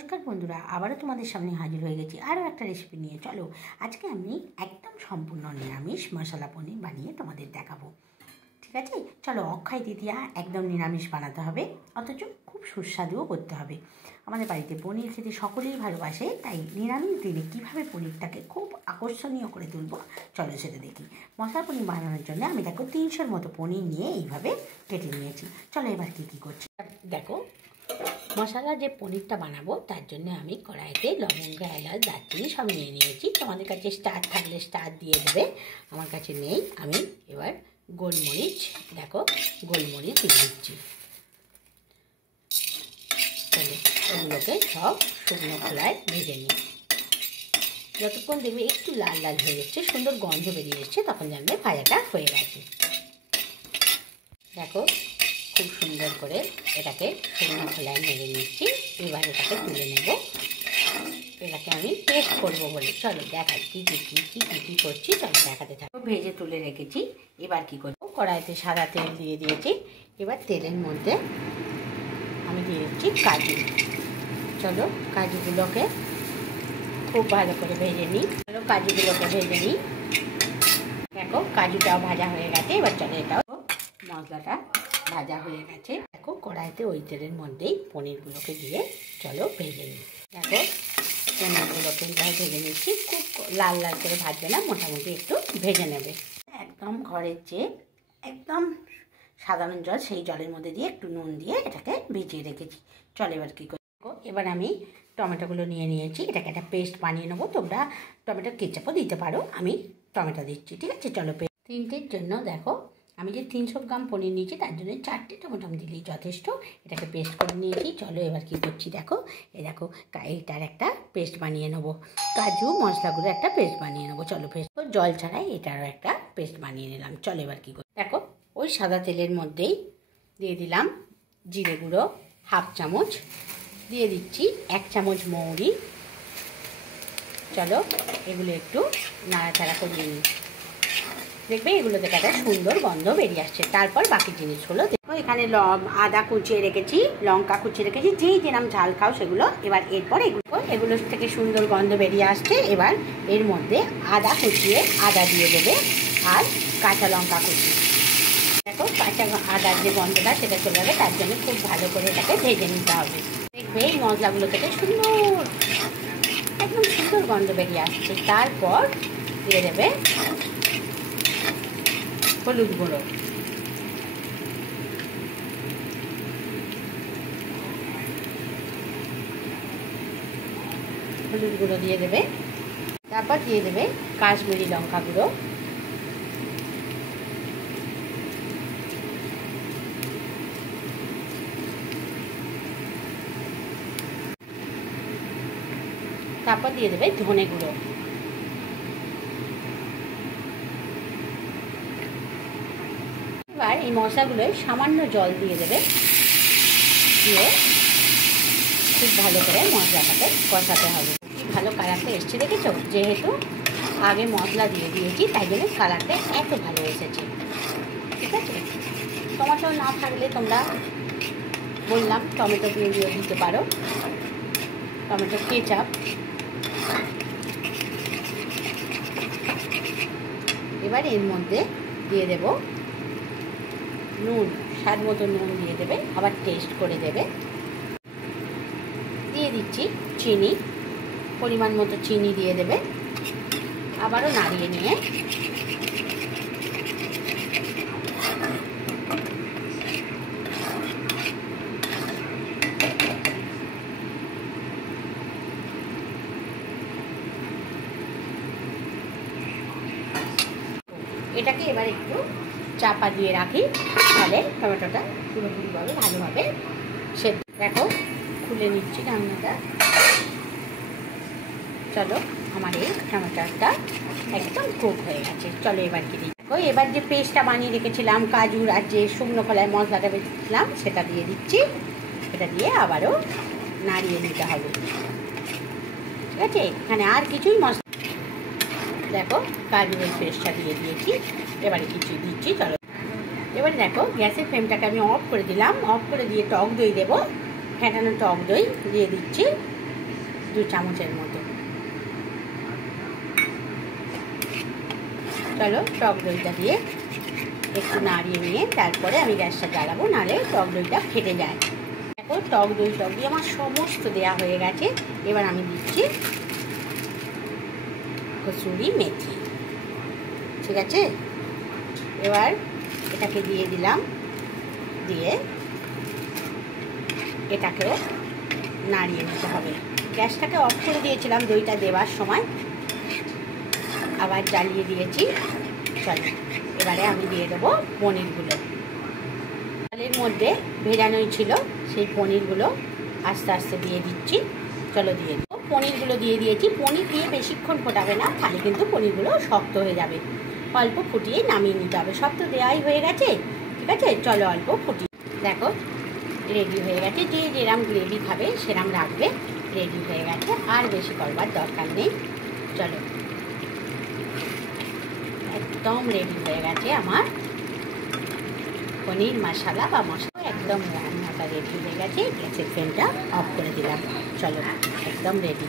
নমস্কার বন্ধুরা, আবারও তোমাদের সামনে হাজির হয়ে গেছি আরও একটা রেসিপি নিয়ে। চলো আজকে আমি একদম সম্পূর্ণ নিরামিষ মশলা পনির বানিয়ে তোমাদের দেখাবো। ঠিক আছে, চলো। অক্ষয় তৃতীয়া, একদম নিরামিষ বানাতে হবে, অথচ খুব সুস্বাদুও করতে হবে। আমাদের বাড়িতে পনির খেতে সকলেই ভালোবাসে, তাই নিরামিষ দিনে কীভাবে পনিরটাকে খুব আকর্ষণীয় করে তুলবো চলো সেটা দেখি। মশলা পনির বানানোর জন্য আমি দেখো 300-র মতো পনির নিয়ে এইভাবে কেটে নিয়েছি। চলো এবার কী করছি দেখো। মশলা যে পনিরটা বানাবো তার জন্য আমি কড়াইতে লবঙ্গ, এলাচ, দারচিনি সব নিয়ে নিয়েছি। তোমাদের কাছে স্টার থাকলে স্টার দিয়ে দেবে, আমার কাছে নেই। আমি এবার গোলমরিচ, দেখো গোলমরিচ দিয়ে দিচ্ছি। ওগুলোকে সব শুকনো খোলায় ভেজে নিই। যতক্ষণ দেখবে একটু লাল লাল হয়ে যাচ্ছে, সুন্দর গন্ধ বেরিয়ে এসছে, তখন জানবে ভাজাটা হয়ে গেছে। দেখো খুব সুন্দর করে এটাকে শুকনো খোলায় নেড়ে নিচ্ছি। এবার এটাকে তুলে নেব। এটাকে আমি পেস্ট করবো বলে চলো দেখাই কী করছি, চলো দেখাতে থাকবো। ভেজে তুলে রেখেছি। এবার কি করবো, কড়াইতে সাদা তেল দিয়ে দিয়েছি। এবার তেলের মধ্যে আমি দিয়ে দিচ্ছি কাজু। চলো কাজুগুলোকে খুব ভালো করে ভেজে নিই। চলো কাজুগুলোকে ভেজে নিই। দেখো কাজুটাও ভাজা হয়ে গেছে। এবার চলো এটাও মশলাটা ভাজা হয়ে গেছে। দেখো কড়াইতে ওই তেলের মধ্যেই পনিরগুলোকে দিয়ে চলো ভেজে নিই। দেখো পনিরগুলোকে ভেজে নিচ্ছি। খুব লাল লাল করে ভাজবে না, মোটামুটি একটু ভেজে নেবে। একদম ঘরের চেয়ে একদম সাধারণ জল, সেই জলের মধ্যে দিয়ে একটু নুন দিয়ে এটাকে ভিজিয়ে রেখেছি। চলো এবার কী করবো, এবার আমি টমেটোগুলো নিয়ে নিয়েছি। এটাকে একটা পেস্ট বানিয়ে নেবো। তোমরা টমেটো কেচাপও দিতে পারো, আমি টমেটো দিচ্ছি। ঠিক আছে, চলো। তিনটের জন্য দেখো আমি যে 300 গ্রাম পনির নিয়েছি, তার জন্য 4টে টমেটো দিলেই যথেষ্ট। এটাকে পেস্ট করে নিয়েছি। চলো এবার কী করছি দেখো। দেখো এইটার একটা পেস্ট বানিয়ে নেবো। কাজু মশলাগুলো একটা পেস্ট বানিয়ে নেবো। চলো পেস্ট জল ছাড়াই এটারও একটা পেস্ট বানিয়ে নিলাম। চলো এবার কী করি দেখো, ওই সাদা তেলের মধ্যেই দিয়ে দিলাম জিরে গুঁড়ো 1/2 চামচ, দিয়ে দিচ্ছি 1 চামচ মৌরি। চলো এগুলো একটু নাড়াচাড়া করিয়ে নিই। দেখবে এগুলো থেকে একটা সুন্দর গন্ধ বেরিয়ে আসছে। তারপর বাকি জিনিসগুলো দেখো, এখানে আদা কুচিয়ে রেখেছি, লঙ্কা কুচিয়ে রেখেছি, যেই যেরকম ঝাল খাও সেগুলো। এবার এরপর এগুলো থেকে সুন্দর গন্ধ বেরিয়ে আসছে। এবার এর মধ্যে আদা কুচিয়ে আদা দিয়ে দেবে, আর কাঁচা লঙ্কা কুচি। দেখো কাঁচা আদার যে গন্ধটা সেটা চলে যাবে, তার জন্য খুব ভালো করে এটাকে ভেজে নিতে হবে। দেখবে এই মশলাগুলো থেকে সুন্দর একদম সুন্দর গন্ধ বেরিয়ে আসছে। তারপর দিয়ে দেবে হলুদ গুঁড়ো, দিয়ে দেবে। তারপর দিয়ে দেবে কাশ্মীরি লঙ্কা গুঁড়ো, তারপর দিয়ে দেবে ধনে গুঁড়ো। এবার এই মশলাগুলোয় সামান্য জল দিয়ে দেবে, দিয়ে খুব ভালো করে মশলাটাকে কষাতে হবে। কি ভালো কালারটা এসছে দেখেছো, যেহেতু আগে মশলা দিয়ে দিয়েছি তাই জন্য কালারটা এত ভালো এসেছে। ঠিক আছে, টমেটো না থাকলে তোমরা বললাম টমেটো দিয়ে দিতে পারো, টমেটো কেচাপ। এবার এর মধ্যে দিয়ে দেব নুন, স্বাদ মতো নুন দিয়ে দেবে, আবার টেস্ট করে দেবে। দিয়ে দিচ্ছি চিনি, পরিমাণ মতো চিনি দিয়ে দেবে। আবারও নাড়িয়ে নিয়ে এটাকে এবার একটু চাপা দিয়ে রাখি, তাহলে টমেটোটা পুরোপুরিভাবে ভালোভাবে সেদ্ধ। দেখো খুলে নিচ্ছি ঢাকনাটা। চলো আমার এই টমেটোটা একদম কুক হয়ে গেছে। চলো এবার কি দিই দেখো, এবার যে পেস্টটা বানিয়ে রেখেছিলাম কাজুর আর যে শুকনো খোলায় মশলাটা বেঁচেছিলাম সেটা দিয়ে দিচ্ছি। এটা দিয়ে আবারও নাড়িয়ে নিতে হবে। ঠিক আছে, এখানে আর কিছুই মশলা দেখো কাজুর পেস্টটা দিয়ে দিয়েছি। এবারে কিছু দিচ্ছি। চলো এবারে দেখো গ্যাসের ফ্লেমটাকে আমি অফ করে দিলাম। অফ করে দিয়ে টক দই দেবো, ফেটানো টক দই দিয়ে দিচ্ছি। 2 চামচের মতো। চলো টক দইটা দিয়ে একটু নাড়িয়ে নিয়ে তারপরে আমি গ্যাসটা জ্বালাবো, নাহলে টক দইটা ফেটে যায়। দেখো টক দই আমার সমস্ত দেয়া হয়ে গেছে। এবার আমি দিচ্ছি কসুরি মেথি। ঠিক আছে, এবার এটাকে দিয়ে দিলাম, দিয়ে এটাকেও নাড়িয়ে নিতে হবে। গ্যাসটাকে অফ করে দিয়েছিলাম দইটা দেওয়ার সময়, আবার জ্বালিয়ে দিয়েছি। চলো এবারে আমি দিয়ে দেবো পনিরগুলো। চালের মধ্যে ভেজানোই ছিল, সেই পনিরগুলো আস্তে আস্তে দিয়ে দিচ্ছি। চলো দিয়ে দেবো, পনিরগুলো দিয়ে দিয়েছি। পনির দিয়ে বেশিক্ষণ ফোটাবে না, তাহলে কিন্তু পনিরগুলো শক্ত হয়ে যাবে। অল্প ফুটিয়ে নামিয়ে নিতে হবে। সব তো দেওয়াই হয়ে গেছে, ঠিক আছে। চলো অল্প ফুটিয়ে, দেখো রেডি হয়ে গেছে। যে যেরম গ্রেভি খাবে সেরম রাখবে। রেডি হয়ে গেছে, আর বেশি করবার দরকার নেই। চলো একদম রেডি হয়ে গেছে আমার পনির মশলা বা মশলা। একদম রান্নাটা রেডি হয়ে গেছে। গ্যাসের ফ্লেমটা অফ করে দিলাম। চলো একদম রেডি।